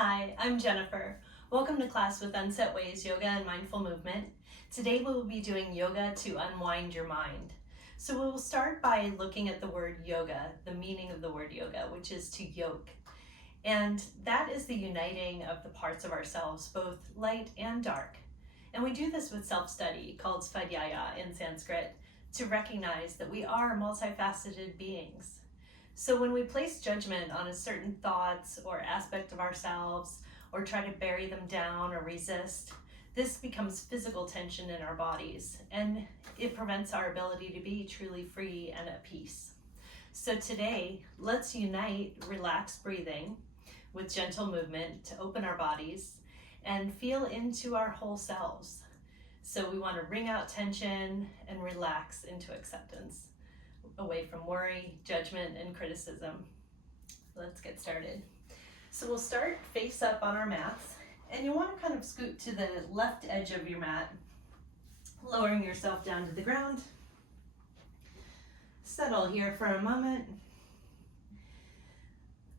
Hi, I'm Jennifer. Welcome to class with Unset Ways Yoga and Mindful Movement. Today we will be doing yoga to unwind your mind. So we will start by looking at the word yoga, the meaning of the word yoga, which is to yoke. And that is the uniting of the parts of ourselves, both light and dark. And we do this with self-study, called svadhyaya in Sanskrit, to recognize that we are multifaceted beings. So when we place judgment on a certain thoughts or aspect of ourselves, or try to bury them down or resist, this becomes physical tension in our bodies, and it prevents our ability to be truly free and at peace. So today, let's unite relaxed breathing with gentle movement to open our bodies and feel into our whole selves. So we want to wring out tension and relax into acceptance, away from worry, judgment, and criticism. Let's get started. So we'll start face up on our mats, and you want to kind of scoot to the left edge of your mat, lowering yourself down to the ground. Settle here for a moment.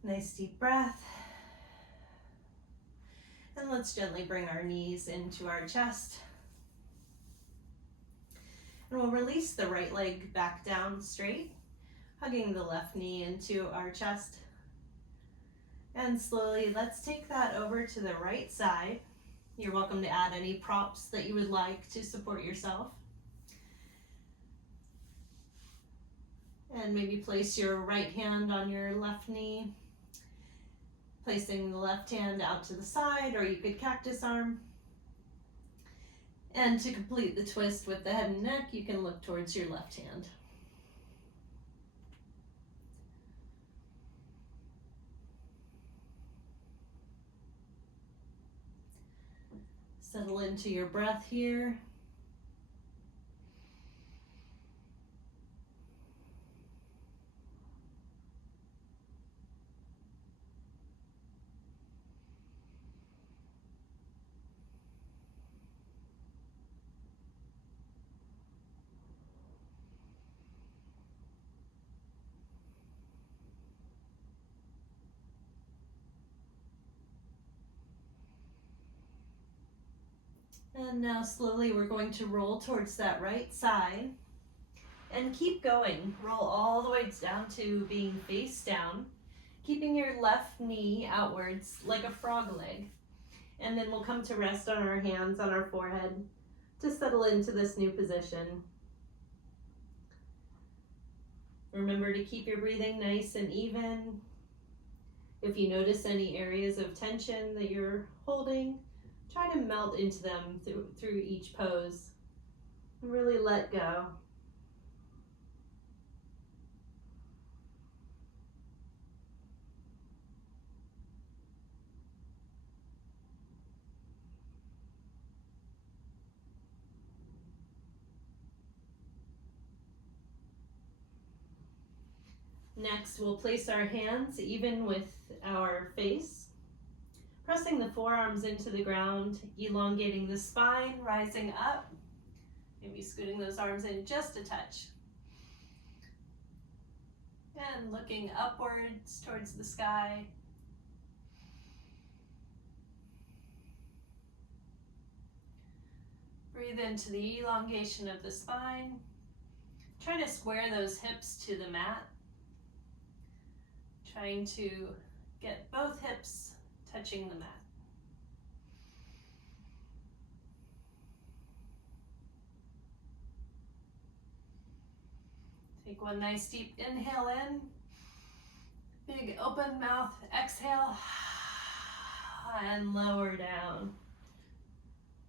Nice deep breath. And let's gently bring our knees into our chest. And we'll release the right leg back down straight, hugging the left knee into our chest. And slowly, let's take that over to the right side. You're welcome to add any props that you would like to support yourself. And maybe place your right hand on your left knee, placing the left hand out to the side, or you could cactus arm. And to complete the twist with the head and neck, you can look towards your left hand. Settle into your breath here. And now slowly we're going to roll towards that right side and keep going. Roll all the way down to being face down, keeping your left knee outwards like a frog leg. And then we'll come to rest on our hands on our forehead to settle into this new position. Remember to keep your breathing nice and even. If you notice any areas of tension that you're holding, try to melt into them through each pose. Really let go. Next, we'll place our hands even with our face, pressing the forearms into the ground, elongating the spine, rising up, maybe scooting those arms in just a touch. And looking upwards towards the sky. Breathe into the elongation of the spine. Try to square those hips to the mat. Trying to get both hips touching the mat. Take one nice deep inhale in. Big open mouth exhale. And lower down.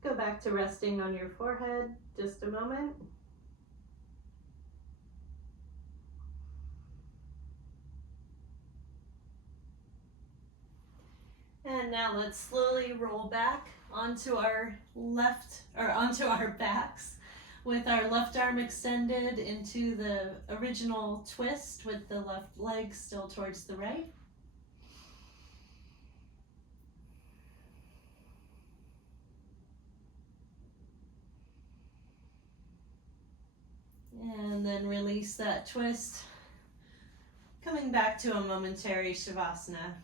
Go back to resting on your forehead just a moment. And now let's slowly roll back onto our onto our backs with our left arm extended into the original twist with the left leg still towards the right. And then release that twist, coming back to a momentary Shavasana.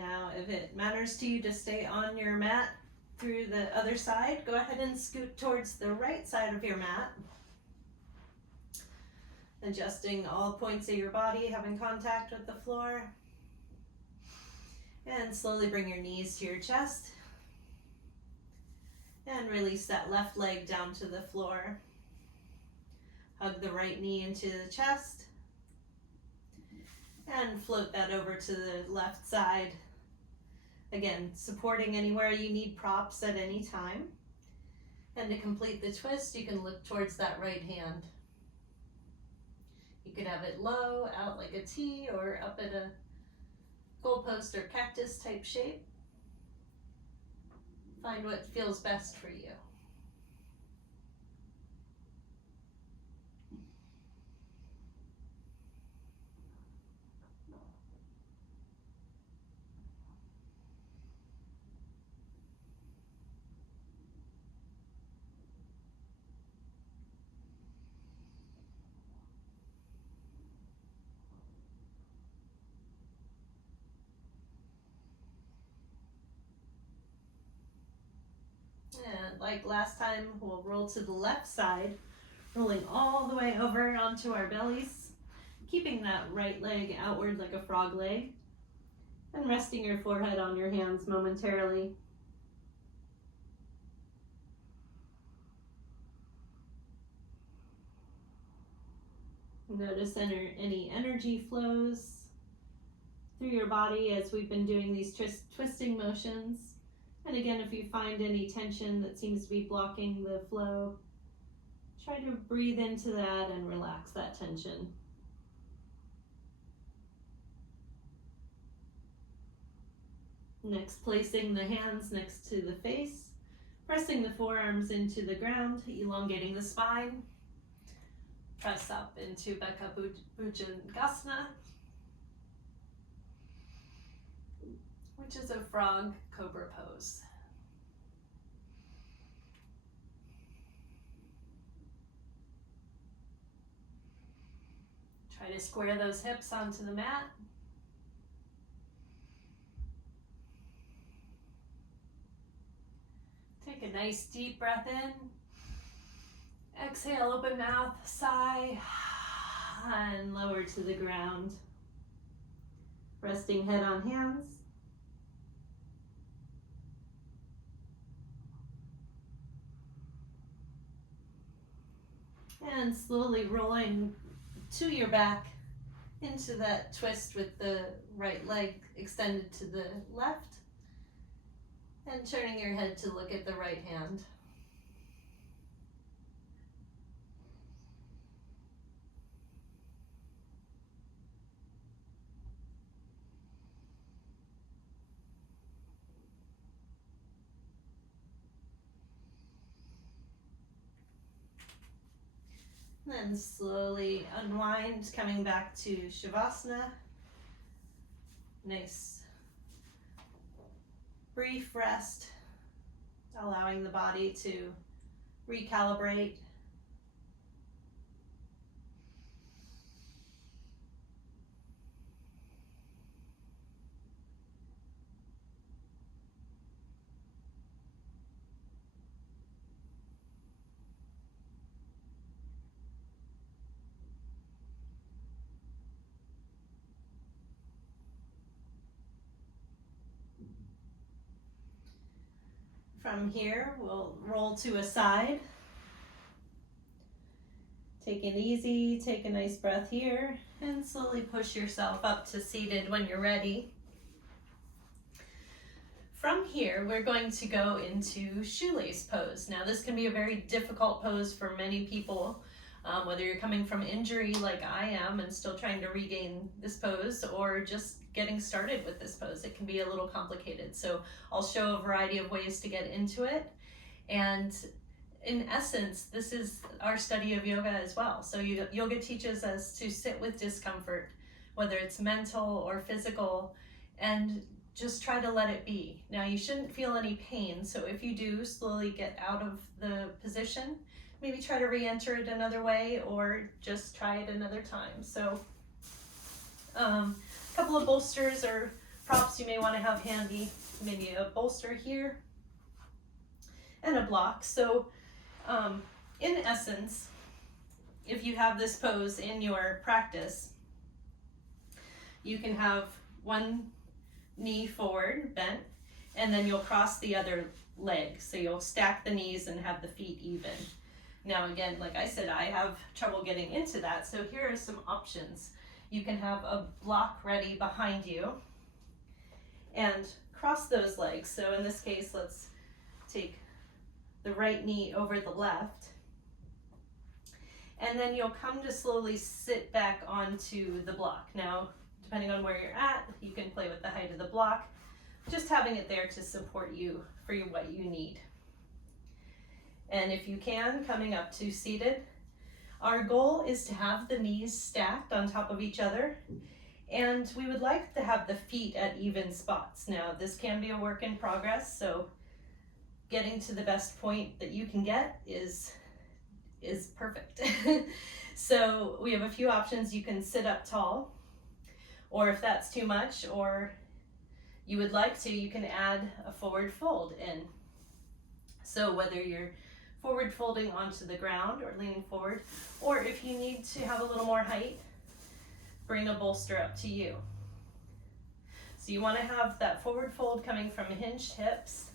Now, if it matters to you to stay on your mat through the other side, go ahead and scoot towards the right side of your mat. Adjusting all points of your body, having contact with the floor. And slowly bring your knees to your chest. And release that left leg down to the floor. Hug the right knee into the chest. And float that over to the left side. Again, supporting anywhere you need props at any time. And to complete the twist, you can look towards that right hand. You could have it low, out like a T, or up at a goalpost or cactus type shape. Find what feels best for you. And like last time, we'll roll to the left side, rolling all the way over onto our bellies, keeping that right leg outward like a frog leg, and resting your forehead on your hands momentarily. Notice any energy flows through your body as we've been doing these twisting motions. And again, if you find any tension that seems to be blocking the flow, try to breathe into that and relax that tension. Next, placing the hands next to the face, pressing the forearms into the ground, elongating the spine. Press up into Baddha Bhujangasana, which is a frog cobra pose. Try to square those hips onto the mat. Take a nice deep breath in. Exhale, open mouth, sigh, and lower to the ground. Resting head on hands. And slowly rolling to your back into that twist with the right leg extended to the left. And turning your head to look at the right hand. Then slowly unwind, coming back to Shavasana. Nice brief rest, allowing the body to recalibrate. From here, we'll roll to a side. Take it easy, take a nice breath here, and slowly push yourself up to seated when you're ready. From here, we're going to go into shoelace pose. Now, this can be a very difficult pose for many people, whether you're coming from injury like I am and still trying to regain this pose, or just getting started with this pose. It can be a little complicated. So I'll show a variety of ways to get into it. And in essence, this is our study of yoga as well. So yoga teaches us to sit with discomfort, whether it's mental or physical, and just try to let it be. Now, you shouldn't feel any pain. So if you do, slowly get out of the position. Maybe try to re-enter it another way, or just try it another time. So a couple of bolsters are props you may want to have handy, maybe a bolster here and a block. So in essence, if you have this pose in your practice, you can have one knee forward bent, and then you'll cross the other leg. So you'll stack the knees and have the feet even. Now again, like I said, I have trouble getting into that, so here are some options. You can have a block ready behind you and cross those legs. So in this case, let's take the right knee over the left, and then you'll come to slowly sit back onto the block. Now, depending on where you're at, you can play with the height of the block, just having it there to support you for what you need. And if you can, coming up to seated. Our goal is to have the knees stacked on top of each other, and we would like to have the feet at even spots. Now, this can be a work in progress, so getting to the best point that you can get is perfect. So we have a few options. You can sit up tall, or if that's too much, or you would like to, you can add a forward fold in. So whether you're forward folding onto the ground or leaning forward, or if you need to have a little more height, bring a bolster up to you. So you want to have that forward fold coming from hinged hips,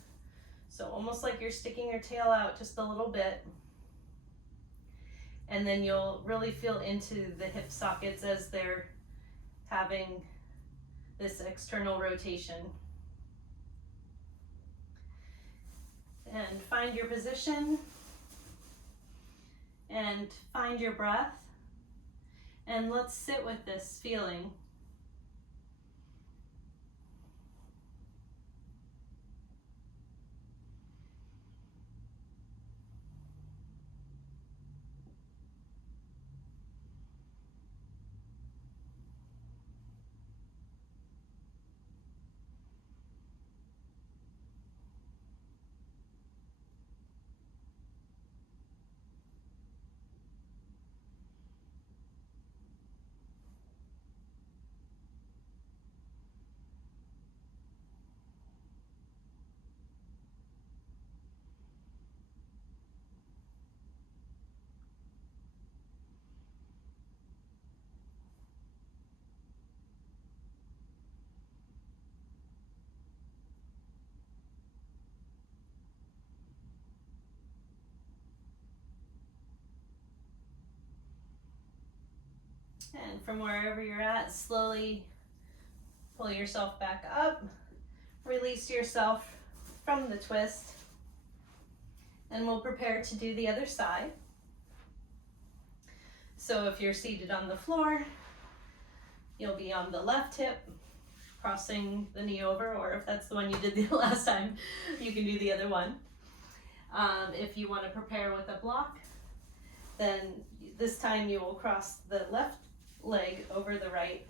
so almost like you're sticking your tail out just a little bit, and then you'll really feel into the hip sockets as they're having this external rotation. And find your position and find your breath, and let's sit with this feeling. And from wherever you're at, slowly pull yourself back up, release yourself from the twist, and we'll prepare to do the other side. So if you're seated on the floor, you'll be on the left hip, crossing the knee over, or if that's the one you did the last time, you can do the other one. If you want to prepare with a block, then this time you will cross the left leg over the right,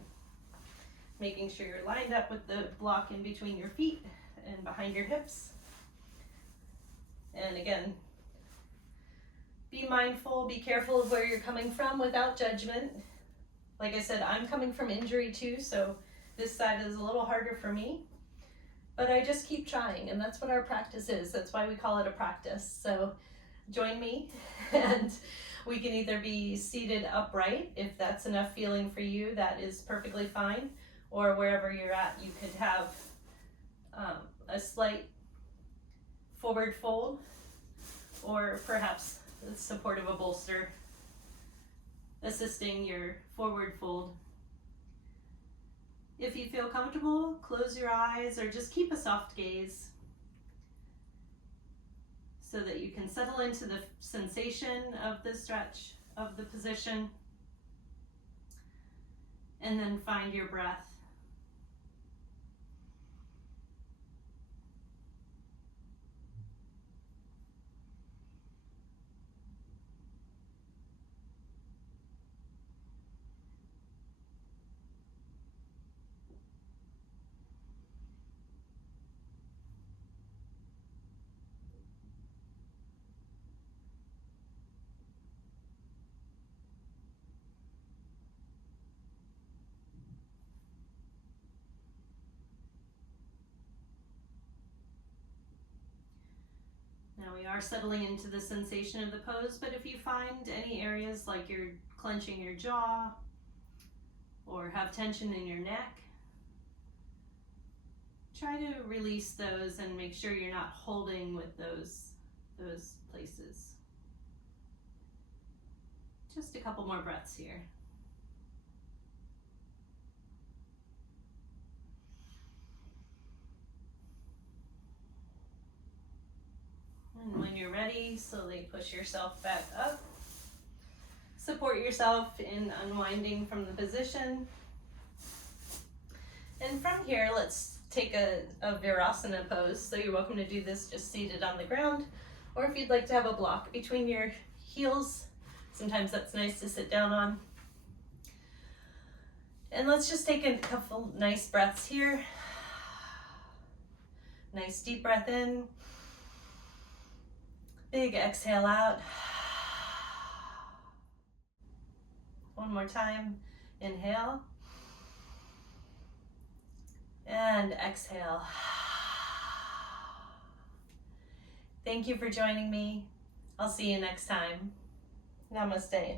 making sure you're lined up with the block in between your feet and behind your hips. And again, be mindful, be careful of where you're coming from without judgment. Like I said, I'm coming from injury too, so this side is a little harder for me, but I just keep trying, and that's what our practice is. That's why we call it a practice. So join me, and we can either be seated upright, if that's enough feeling for you, that is perfectly fine, or wherever you're at, you could have a slight forward fold, or perhaps the support of a bolster assisting your forward fold. If you feel comfortable, close your eyes or just keep a soft gaze so that you can settle into the sensation of the stretch of the position, and then find your breath. Now we are settling into the sensation of the pose, but if you find any areas like you're clenching your jaw or have tension in your neck, try to release those and make sure you're not holding with those places. Just a couple more breaths here. And when you're ready, slowly push yourself back up. Support yourself in unwinding from the position. And from here, let's take a virasana pose. So you're welcome to do this just seated on the ground, or if you'd like to have a block between your heels, sometimes that's nice to sit down on. And let's just take a couple nice breaths here. Nice deep breath in. Big exhale out. One more time. Inhale. And exhale. Thank you for joining me. I'll see you next time. Namaste.